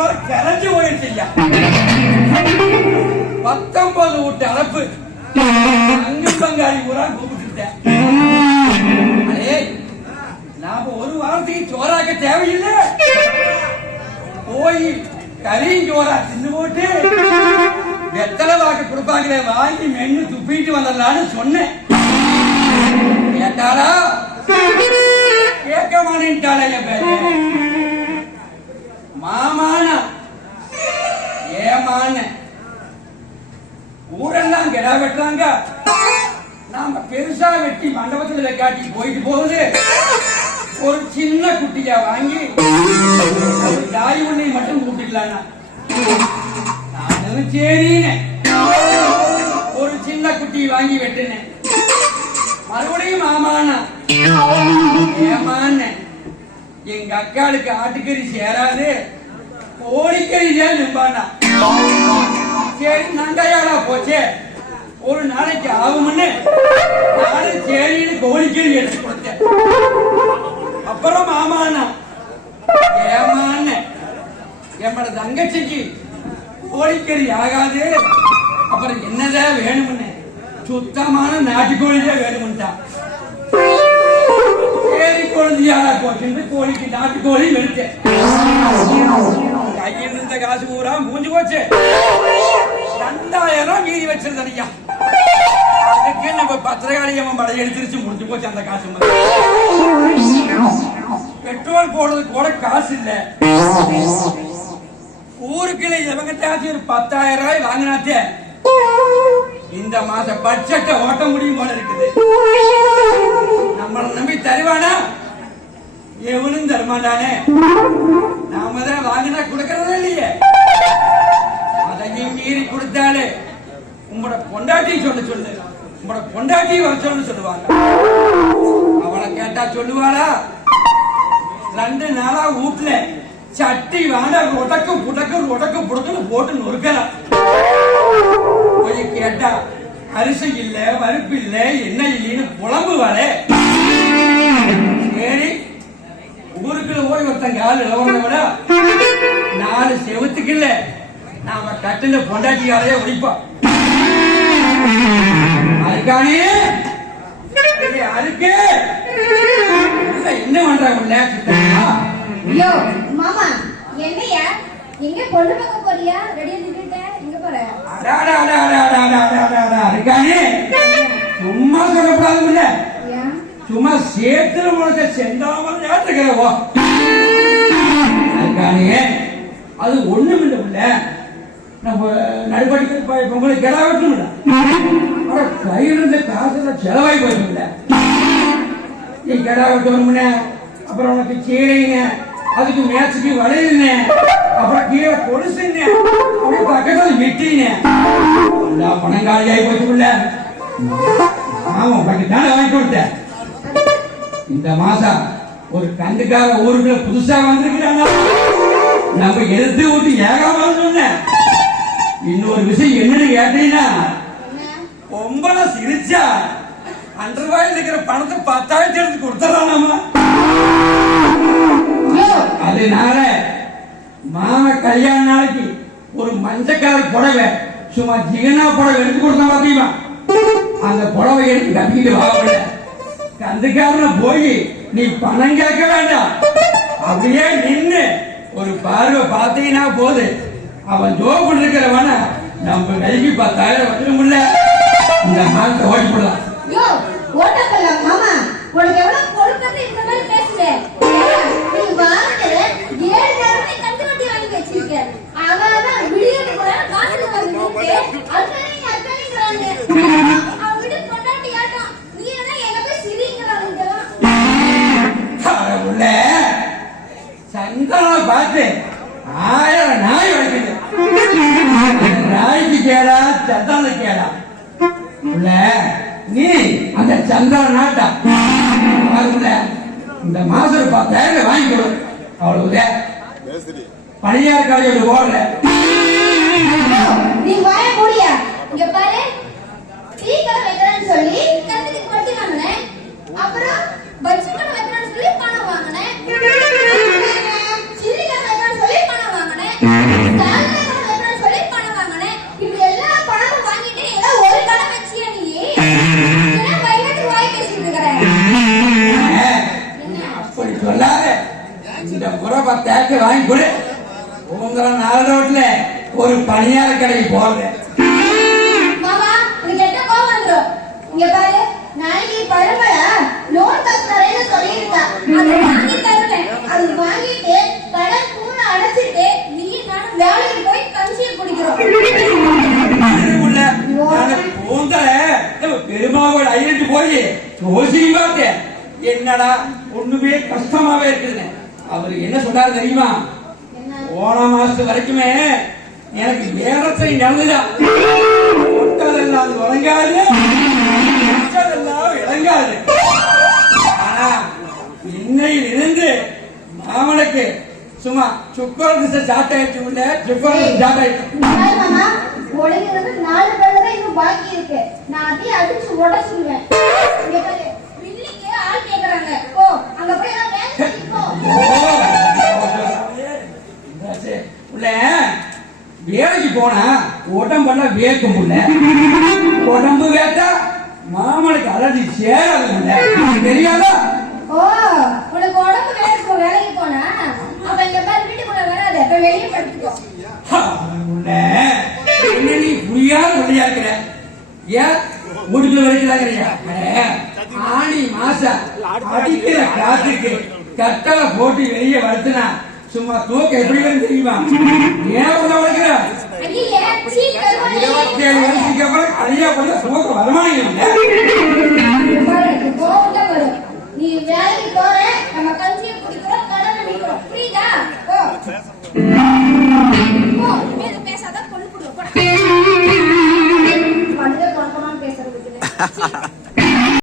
മാറി കരഞ്ഞു പോയിട്ടില്ല പത്തൊമ്പത് കൂട്ടി അളപ്പ് അങ്ങും പങ്കാളി കൂടാൻ കൂപ്പിട്ടില്ല അതേ ലാഭ ഒരു വാർത്തയ്ക്ക് ചോറാക്ക തേവയില്ല പോയി കരിയും ചോറാ തിന്നുപോട്ട് எத்தனை வாக்கு கொடுப்பாங்களே வாங்கி மென்னு துப்பிட்டு வந்தலான்னு சொன்னேன் கேட்டாரா கேட்க மாட்டேன்ட்டாளே என் பேரு மாமானா? ஏமான ஊரெல்லாம் கிடா வெட்டுறாங்க. நாம பெருசா வெட்டி மண்டபத்துல காட்டி போயிட்டு போகுது. ஒரு சின்ன குட்டியா வாங்கி ஒரு தாய் உன்னை மட்டும் கூட்டிக்கலாம்னா நானும் சரின்னு. ஒரு சின்ன குட்டி வாங்கி வெட்டினேன். மறுபடியும் மாமானா? ஏமான்னு. எங்க அக்காளுக்கு ஆட்டுக்கறி சேராது கோழிக்கறி சேருப்பானா சரி நங்கையாடா போச்சே. ஒரு நாளைக்கு ஆகும்னு நானும் சரின்னு கோழிக்கறி எடுத்து கொடுத்தேன். அப்புறம் மாமானா ஏமான்னு. என்னோட தங்கச்சிக்கு கோழிக்கறி ஆகாது. அப்புறம் என்னதான் வேணும்னு? சுத்தமான நாட்டுக்கோழிதான் வேணும்ட்டான் ஏறி குழந்தையாடா போச்சு கோழிக்கு நாட்டுக்கோழி வெடிச்சேன் கையில் இருந்த காசு பூரா மூஞ்சி போச்சு. ரெண்டாயிரம் ரூபாய் மீதி வச்சிருந்தேன் ஐயா. அதுக்கு நம்ம பத்திரகாளி அம்மன் படை எடுத்துருச்சு முடிஞ்சு போச்சு அந்த காசு பெட்ரோல் போடுறதுக்கு கூட காசு இல்ல. ஊருக்குள்ள எவங்கிட்டாச்சும் ஒரு பத்தாயிரம் ரூபாய் வாங்கினாச்சே. இந்த மாச பட்ஜெட்டை ஓட்ட முடியும் போல இருக்குது. நம்மளை நம்பி தருவானா? எவனும் தரமாட்டானே நாம தான் வாங்கினா கொடுக்கறதா இல்லையே. அதையும் மீறி கொடுத்தாலே உங்களோட பொண்டாட்டி சொல்ல சொல்லு. உங்களோட பொண்டாட்டி வர சொல்லு சொல்லுவாங்க. அவளை கேட்டா சொல்லுவாளா? ரெண்டு நாளா வீட்டுல சட்டி வாங்க உடக்கு புடக்கு உடக்கு புடக்குன்னு போட்டு நொறுக்கலாம் போய் கேட்டா அரிசி இல்ல பருப்பு இல்ல என்ன இல்லைன்னு புலம்பு வரே ஊருக்குள்ள போய் ஒருத்தங்க ஆள் இளவரவட நாலு செவத்துக்கு இல்ல நாம கட்டுல பொண்டாட்டியாலே ஒழிப்போம் அதுக்கானே அதுக்கு என்ன பண்றாங்க? ஐயோ மாமா என்னையா? எங்க பொண்ணு பார்க்க போறியா? ரெடியா நின்னுட்ட எங்க போற? அடா, அடா, அடா, அடா, அடா, அடா, அடா, அடா, அடா. அதுக்கானே சும்மா சொல்லக்கூடாது இல்ல சும்மா சேத்துல முளைச்ச செந்தாமல் ஏற்றுக்கிறவோ அதுக்கானே அது ஒண்ணும் இல்லை உள்ள நம்ம நடுப்படிக்கிற பொங்கலை கிடா வெட்டணும்ல ஆனா கையில் காசுல செலவாய் போயிருந்த நீ கிடா வெட்டணும்னு அப்புறம் உனக்கு சீரைங்க அதுக்கு மேட்சுக்கு வளையுங்க அப்புறம் கீழே கொலுசுங்க அப்படியே பக்கத்துல வெட்டிங்க எல்லா பணங்காலி ஆகி போச்சுள்ள ஆமா உனக்கு தானே வாங்கி கொடுத்தேன். இந்த மாசம் ஒரு கண்டுக்கார ஊருக்குள்ள புதுசா வந்திருக்கிறாங்க. நம்ம எடுத்து விட்டு ஏகாமல் சொன்னேன் இன்னொரு விஷயம் என்னன்னு கேட்டீங்கன்னா பொம்பளை சிரிச்சா அன்று ரூபாயில் இருக்கிற பணத்தை பத்தாயிரத்தி எடுத்து கொடுத்துறான் நம்ம அதனால மாம கல்யாண நாளைக்கு ஒரு மஞ்சக்கார புடவை சும்மா ஜிகனா புடவை எடுத்து கொடுத்தா பாத்தீங்களா? அந்த புடவை எடுத்து கட்டிக்கிட்டு வாங்க. கந்துக்காரன போய் நீ பணம் கேட்க வேண்டாம். அப்படியே நின்று ஒரு பார்வை பார்த்தீங்கன்னா போது அவன் ஜோப்பு இருக்கிறவன நம்ம கைக்கு பத்தாயிரம் வந்துட முடியல இந்த நாட்டை ஓட்டி போடலாம் அவன் விடியோடு கூட காசு சந்தான பார்த்து ஆயிரம் நாய் வளர்க்குது நாய்க்கு கேடா சந்தான கேடா உள்ள நீ அந்த சந்தான நாட்டா இந்த மாசம் பத்தாயிரம் வாங்கி கொடு. அவ்வளவுதான். பணியார் காலையோட போகல நீ வாய மூடியா? இங்க பாரு. டீ கடை வைக்கிறேன்னு சொல்லி கத்துக்கு அப்புறம் பஜ்ஜி பத்தாக்கு வாங்கி கொடு உங்களை நாலு ரோட்ல ஒரு பணியார கடைக்கு வந்துரும்? இங்க பாரு, நாளைக்கு பழமழை காசு தரேன்னு சொல்லியிருக்கா. அதை வாங்கி தருவேன். அது வாங்கிட்டு கடன் பூரா அடைச்சிட்டு நீ நானும் வேலைக்கு போய் குடிக்கிறோம் பூந்தல பெருமாவோட ஐநட்டு போய் பார்த்தேன் என்னடா ஒண்ணுமே கஷ்டமாவே இருக்குது அவரு என்ன சொன்னாரு தெரியுமா? போன மாசம் வரைக்குமே எனக்கு வேறத்தை நடந்துதான் தொட்டதெல்லாம் உறங்காது தொட்டதெல்லாம் விளங்காது ஆனா இன்னையில் இருந்து மாமனுக்கு சும்மா சுக்கர திசை ஸ்டார்ட் ஆயிடுச்சு உள்ள சுக்கர ஸ்டார்ட் ஆயிடுச்சு பாரு நாலு பல்லு தான் இன்னும் பாக்கி இருக்கு. நான் அதையும் அடிச்சு உடைச்சிருவேன். வேலைக்கு போனா உடம்பெல்லாம் வேர்க்கும் புள்ள உடம்பு வேட்டா மாமனுக்கு அலர்ஜி சேராது தெரியாதா ஓ, உனக்கு உடம்பு வேலைக்கு வேலைக்கு போனா? அப்ப வீட்டுக்குள்ள வராத இப்ப வெளியே படுத்துக்கோ. என்ன நீ புரியாத புள்ளையா இருக்கிற ஏன் ஆணி மாசம் அடிக்கிற காத்துக்கு கட்டளை போட்டு வெளியே வளர்த்துனா சும்மா தூக்க எப்படி வரும் தெரியுமா? ஏன் வளர்க்கிற? இருபத்தி ஏழு வருஷத்துக்கு அப்புறம் கல்யா பண்ண சுமக்க வருமானம் நீ வேலைக்கு போற நம்ம கஞ்சியை குடிக்கிறோம் புரியுதா? கொண்டு போடுவோம் பேசுறதுக்கு